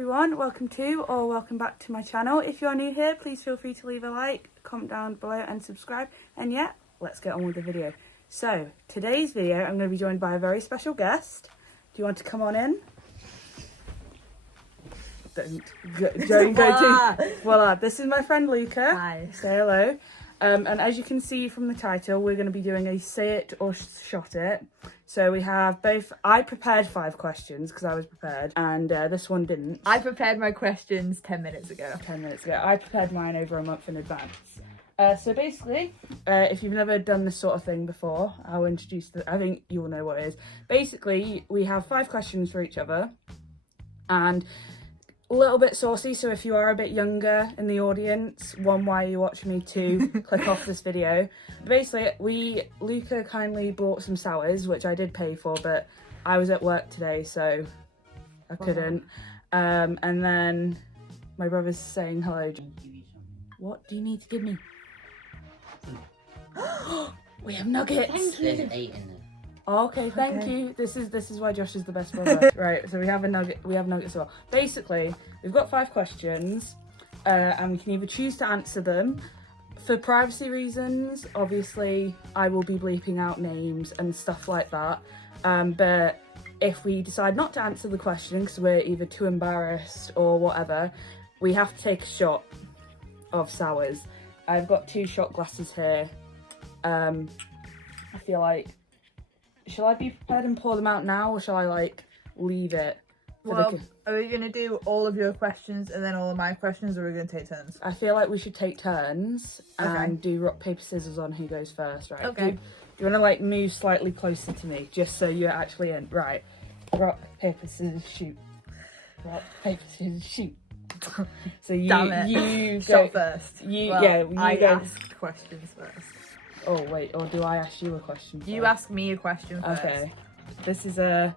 everyone, welcome to or welcome back to my channel. If you are new here, please feel free to leave a like, comment down below and subscribe. And yeah, let's get on with the video. So today's video I'm going to be joined by a very special guest. Do you want to come on in? Don't go too. Voila, this is my friend Luca. Hi. Say hello. And as you can see from the title, we're going to be doing a say it or shot it. So we have both. I prepared 5 questions because I was prepared, and this one didn't. I prepared my questions 10 minutes ago. 10 minutes ago. I prepared mine over a month in advance. So basically, if you've never done this sort of thing before, I'll introduce I think you'll know what it is. Basically, we have 5 questions for each other, and a little bit saucy, so if you are a bit younger in the audience, 1, why are you watching me? 2, click off this video. Basically, Luca kindly bought some sours, which I did pay for, but I was at work today, so I couldn't. And then my brother's saying hello. What do you need to give me? We have nuggets. Thank you. There's 8 in there. Okay, thank you. This is why Josh is the best brother. Right, so we have nuggets as well. Basically, we've got 5 questions, and we can either choose to answer them. For privacy reasons, obviously, I will be bleeping out names and stuff like that. But if we decide not to answer the question because we're either too embarrassed or whatever, we have to take a shot of sours. I've got 2 shot glasses here. I feel like, shall I be prepared and pour them out now, or shall I leave it? Well, are we going to do all of your questions and then all of my questions, or are we going to take turns? I feel like we should take turns and do rock, paper, scissors on who goes first, right? Okay. You want to move slightly closer to me, just so you're actually in. Right. Rock, paper, scissors, shoot. Rock, paper, scissors, shoot. So you go shot first. I asked questions first. Oh wait, or do I ask you a question first? You ask me a question first. Okay. This is I've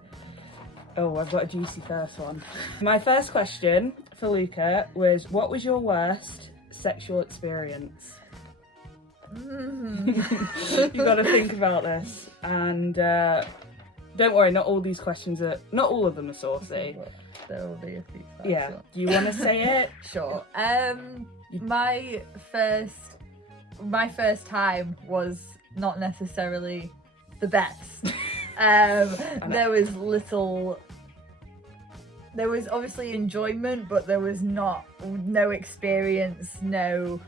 got a juicy first one. My first question for Luca was, what was your worst sexual experience? You got to think about this. And don't worry, not all of them are saucy. There will be a few. Yeah. Sure. Do you want to say it? Sure. My first time was not necessarily the best. There was obviously enjoyment, but there was no experience, no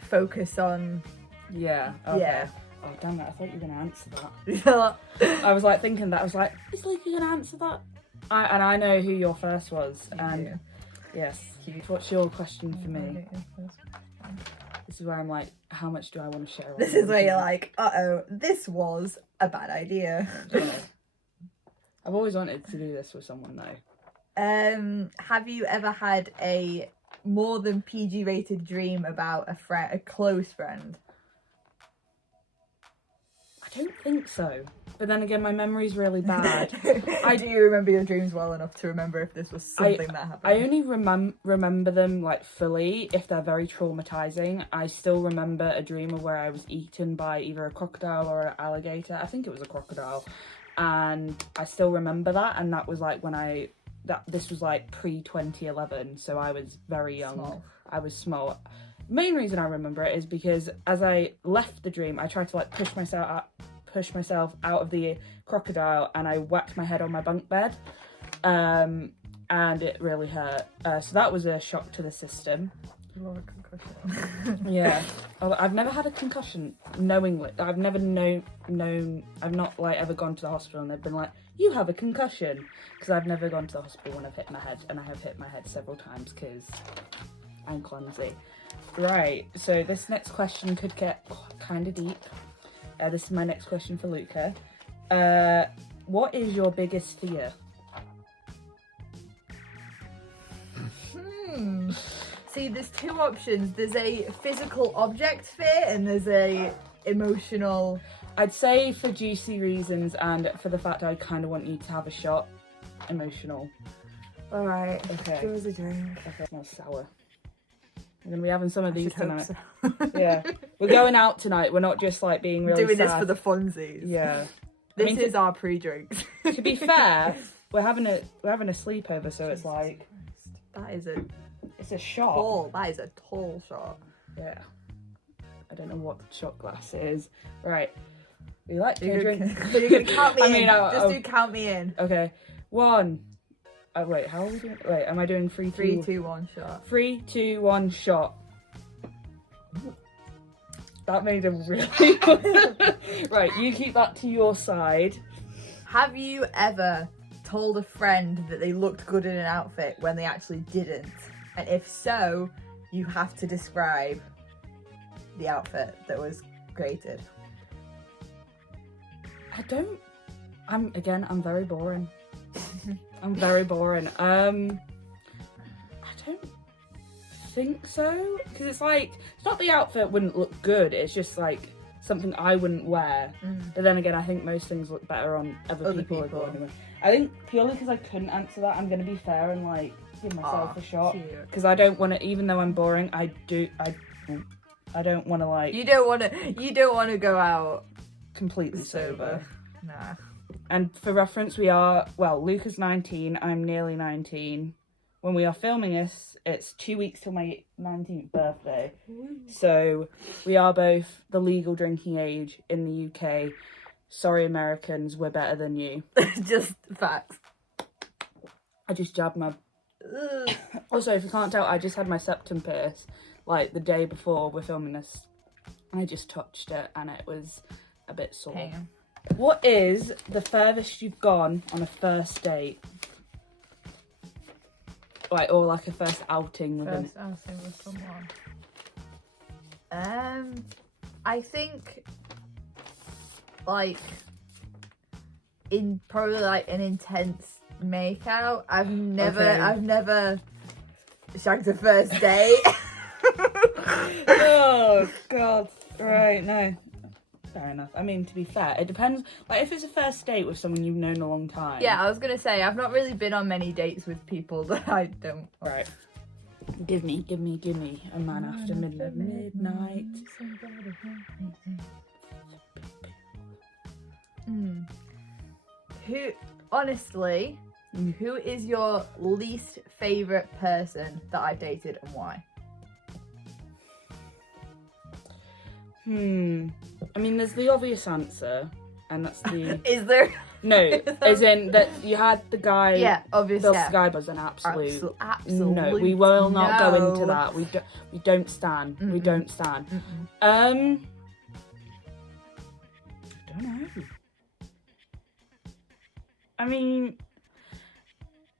focus on. Yeah. Okay. Yeah. Oh damn it! I thought you were gonna answer that. I was thinking that. I was like, is Luca gonna answer that? I know who your first was, and yes. What's your question for me? This is where I'm like, how much do I want to share? This is where you're like, this was a bad idea. I've always wanted to do this with someone though. Have you ever had a more than PG rated dream about a close friend? I don't think so. But then again, my memory's really bad. Do you remember your dreams well enough to remember if this was something that happened? I only remember them fully if they're very traumatizing. I still remember a dream of where I was eaten by either a crocodile or an alligator. I think it was a crocodile. And I still remember that, and that was this was pre-2011, so I was very young. Small. I was small. Main reason I remember it is because as I left the dream, I tried to push myself out of the crocodile, and I whacked my head on my bunk bed, and it really hurt. So that was a shock to the system. A concussion. Yeah. I've never had a concussion knowingly. I've never known. I've not ever gone to the hospital and they've been like, you have a concussion, because I've never gone to the hospital when I've hit my head, and I have hit my head several times because I'm clumsy. Right, so this next question could get kind of deep. This is my next question for Luca. What is your biggest fear? See, there's 2 options. There's a physical object fear and there's a emotional. I'd say for juicy reasons and for the fact I kind of want you to have a shot, emotional. All right. Okay. Give us a drink. Okay. It smells sour. We're going to be having some of these tonight. So. Yeah. We're going out tonight. We're not just being really doing sad. this for the funsies. Yeah. This is our pre-drinks. To be fair, we're having a sleepover, so it's That is a It's a shot. tall. That is a tall shot. Yeah. I don't know what the shot glass is. Right. You like to You're drink? gonna count me I in. mean, Just do count me in. Okay. 1. Oh, wait, how are we doing? Wait, am I doing 3, 2? 3, 2, 1 shot. 3, 2, 1 shot. That made a really Right, you keep that to your side. Have you ever told a friend that they looked good in an outfit when they actually didn't? And if so, you have to describe the outfit that was created. I'm very boring. I'm very boring. I don't think so, because it's like, it's not the outfit wouldn't look good, it's just like something I wouldn't wear. But then again, I think most things look better on other people. Anyway. I think purely because I couldn't answer that, I'm gonna be fair and like give myself a shot, because I don't want to, even though I'm boring, I don't want to like, you don't want to go out completely sober. Nah. And for reference, Luca's 19, I'm nearly 19. When we are filming this, it's 2 weeks till my 19th birthday. So we are both the legal drinking age in the UK. Sorry, Americans, we're better than you. Just facts. I just jabbed my... Also, if you can't tell, I just had my septum pierced, like, the day before we're filming this. I just touched it, and it was a bit sore. Damn. What is the furthest you've gone on a first date? Like, or like a first outing with First outing with someone. I think, like, in probably like an intense makeout. I've never shagged a first date. Oh God! Right, no. Fair enough. I mean, to be fair, it depends. Like, if it's a first date with someone you've known a long time. Yeah, I was gonna say I've not really been on many dates with people that I don't. Right. Give me a man after midnight. Who is your least favourite person that I've dated and why? I mean, there's the obvious answer, and that's the... Is there? No, as in that you had the guy... Yeah, obviously. The guy was an absolute... Absolute. No, we will not go into that. We don't stand. Mm-mm. We don't stand. I don't know. I mean,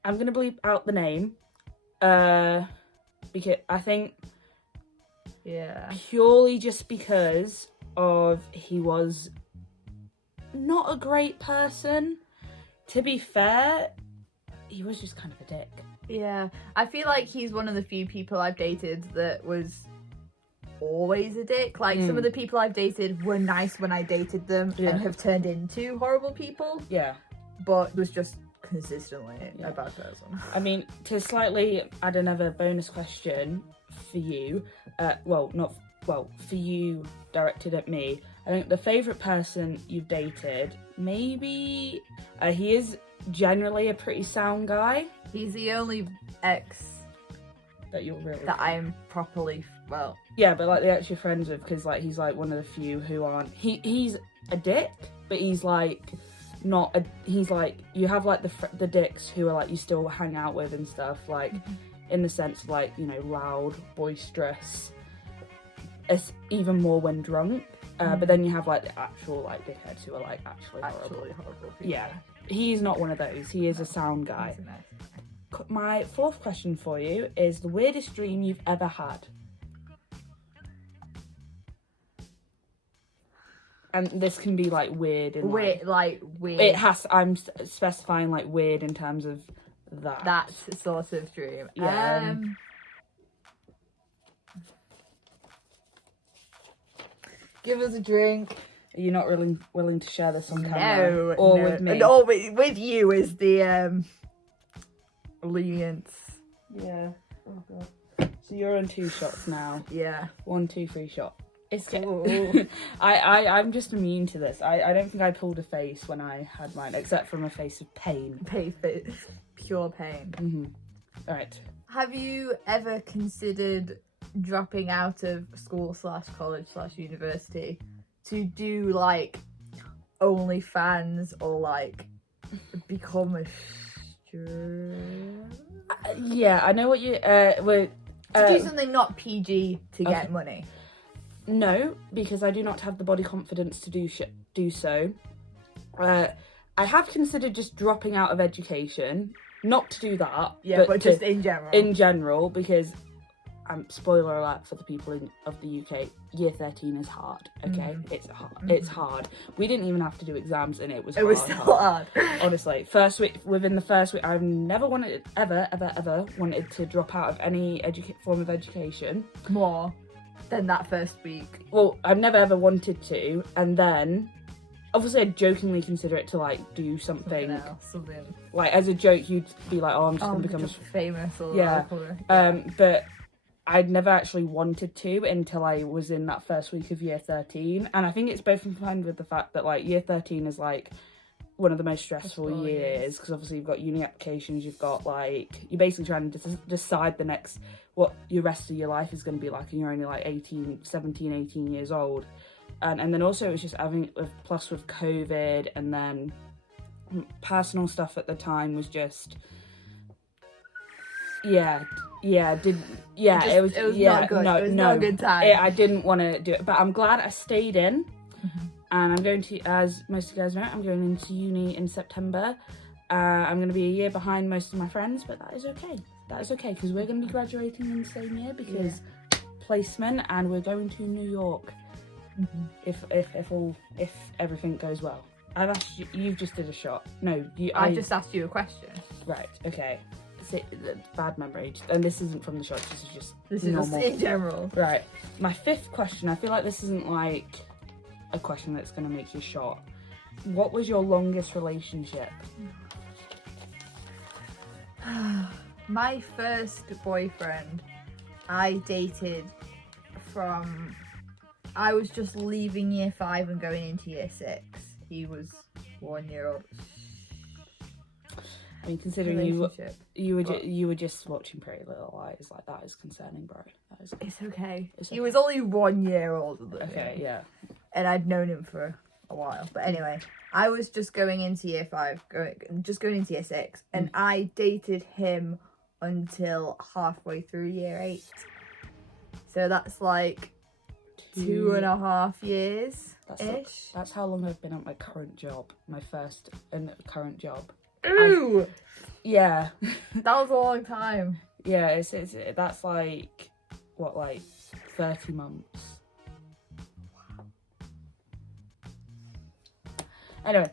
I'm going to bleep out the name. Because I think... Yeah. Purely just because of he was not a great person. To be fair, he was just kind of a dick. Yeah. I feel like he's one of the few people I've dated that was always a dick. Like, some of the people I've dated were nice when I dated them and have turned into horrible people. Yeah. But was just consistently a bad person. I mean, to slightly add another bonus question for you, for you directed at me, I think the favourite person you've dated, maybe, he is generally a pretty sound guy. He's the only ex that you're really... that I'm properly, Yeah, but like, the ex you're friends with, because like, he's like one of the few who aren't... He's a dick, but he's like... not a... He's like... You have like the dicks who are like, you still hang out with and stuff, like... in the sense of like, you know, loud, boisterous. It's even more when drunk. But then you have like the actual like dickheads who are like actually horrible people. Yeah, he's not one of those. He is a sound guy. My fourth question for you is the weirdest dream you've ever had. And this can be like weird and weird. It has. I'm specifying like weird in terms of that sort of dream. Yeah. Give us a drink. Are you not really willing to share this on camera? No, or no. with me? Or with you is the lenience. Yeah. Oh god. So you're on 2 shots now. Yeah. 1, 2, 3 shot. It's I'm just immune to this. I don't think I pulled a face when I had mine, except from a face of pain. Pure pain. All right. Have you ever considered dropping out of school / college / university to do like OnlyFans or like become a Yeah, I know what you were. to do something not PG to get money? No, because I do not have the body confidence to do so. I have considered just dropping out of education, not to do that. Yeah, but just in general. In general, because spoiler alert for the people of the UK, year 13 is hard. Okay, it's hard. It's hard. We didn't even have to do exams, and it was still hard. Honestly, within the first week, I've never ever wanted to drop out of any form of education More than that first week. Well, I've never ever wanted to, and then obviously I'd jokingly consider it to like do something like as a joke. You'd be like, oh, I'm just gonna become famous or but I'd never actually wanted to until I was in that first week of year 13. And I think it's both combined with the fact that like year 13 is like one of the most stressful years, because obviously you've got uni applications, you've got like, you're basically trying to decide what your rest of your life is going to be like, and you're only like 17, 18 years old. And then also it's just having, plus with COVID, and then personal stuff at the time was just, it was not good. It was not a good time. I didn't want to do it, but I'm glad I stayed in. And I'm going to, as most of you guys know, I'm going into uni in September. I'm going to be a year behind most of my friends, but that is okay. That is okay, because we're going to be graduating in the same year, because placement, and we're going to New York. If everything goes well. I've asked you, you've just did a shot. No, I just asked you a question. Right, okay. Bad memory, and this isn't from the shot, this is normal. Just in general. Right, my fifth question, I feel like this isn't like a question that's going to make you shot. What was your longest relationship? My first boyfriend, I dated from, I was just leaving year 5 and going into year 6. He was 1 year old. I mean, considering you were just watching Pretty Little Lies, like, that is concerning, bro. It's okay. He was only 1 year older than me. Okay, yeah. And I'd known him for a while. But anyway, I was just going into year 5, going into year 6, and I dated him until halfway through year 8. So that's like 2.5 years ish. That's how long I've been at my current job, my first and current job. Ooh! Yeah. That was a long time. Yeah, that's like, what, like 30 months. Anyway,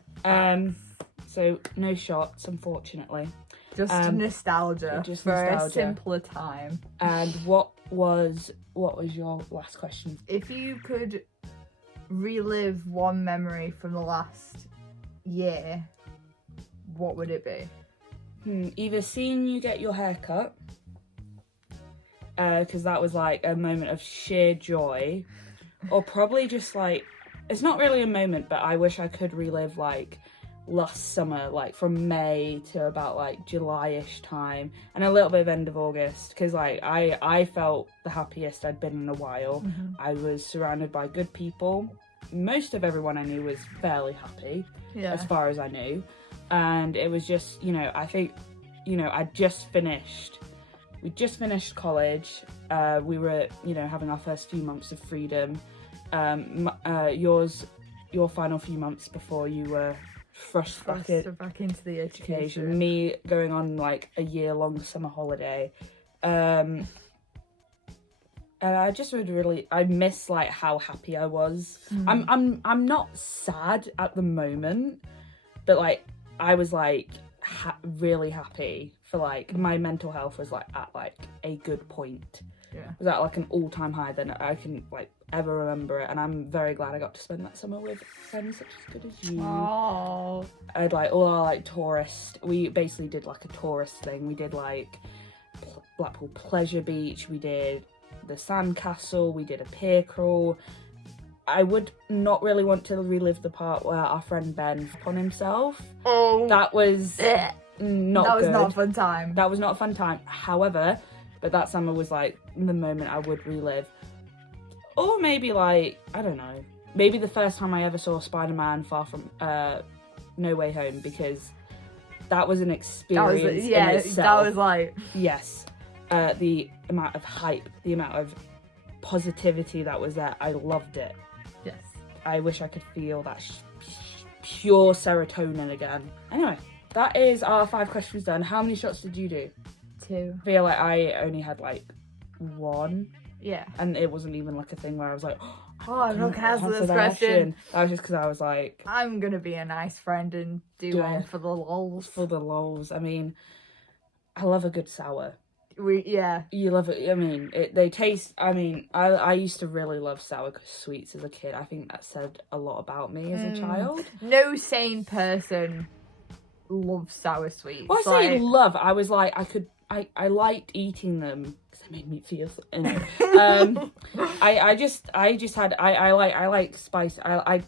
so no shots, unfortunately. Just nostalgia for a simpler time. And what was your last question? If you could relive one memory from the last year, what would it be? Either seeing you get your hair cut, because that was like a moment of sheer joy, or probably just like, it's not really a moment, but I wish I could relive like last summer, like from May to about like July-ish time, and a little bit of end of August, because like I felt the happiest I'd been in a while. I was surrounded by good people. Most of everyone I knew was fairly happy, as far as I knew. And it was just, I think, we just finished college. We were, having our first few months of freedom. Your final few months before you were thrust back into the education. Me going on like a year-long summer holiday. And I just I miss like how happy I was. I'm not sad at the moment, but like I was like really happy for like, my mental health was like at like a good point. Yeah. It was at like an all-time high than I can like ever remember it, and I'm very glad I got to spend that summer with friends such as good as you. Oh. I had like all our like we basically did like a tourist thing. We did like Blackpool Pleasure Beach, we did the sandcastle, we did a pier crawl. I would not really want to relive the part where our friend Ben upon himself. Oh. That was not That was good. not a fun time. That was not a fun time. However, but that summer was like the moment I would relive. Or maybe like, I don't know, maybe the first time I ever saw Spider-Man Far From No Way Home, because that was an experience in itself. that was like... Yes. The amount of hype, the amount of positivity that was there, I loved it. Yes. I wish I could feel that pure serotonin again. Anyway, that is our 5 questions done. How many shots did you do? 2. I feel like I only had like 1. Yeah. And it wasn't even like a thing where I was like, Oh, look, answer this that question. That was just because I was like, I'm gonna be a nice friend and do one for the lols. For the lols. I mean, I love a good sour. Yeah. You love it. I mean, they taste. I mean, I used to really love sour sweets as a kid. I think that said a lot about me as a child. No sane person loves sour sweets. Well, I say love. I was like, I liked eating them because they made me feel. You know. I like spice. I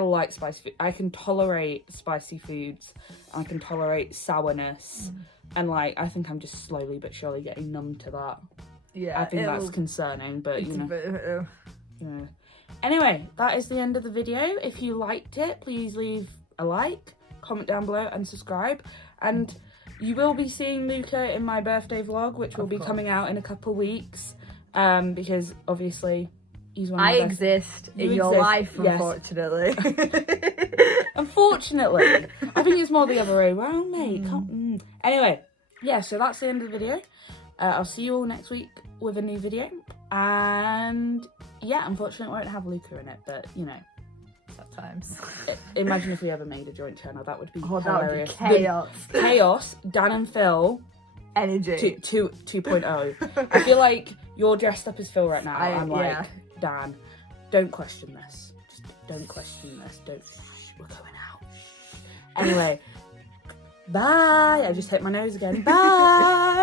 like spicy food. I can tolerate spicy foods. I can tolerate sourness. And like, I think I'm just slowly but surely getting numb to that. Yeah, I think that's concerning, but you know. Yeah. Anyway, that is the end of the video. If you liked it, please leave a like, comment down below, and subscribe. And you will be seeing Luca in my birthday vlog, which will be coming out in a couple weeks. Because obviously he's one of I exist in your life, unfortunately. Unfortunately. I think it's more the other way around, mate. Anyway, yeah, so that's the end of the video. I'll see you all next week with a new video. And yeah, unfortunately I won't have Luca in it, but you know. Sometimes. Imagine if we ever made a joint channel. That would be hilarious. That would be chaos. Chaos, Dan and Phil. Energy. 2.0. I feel like you're dressed up as Phil right now. I'm like, Dan, don't question this. Just don't question this. We're going out. Anyway, bye. I just hit my nose again. Bye.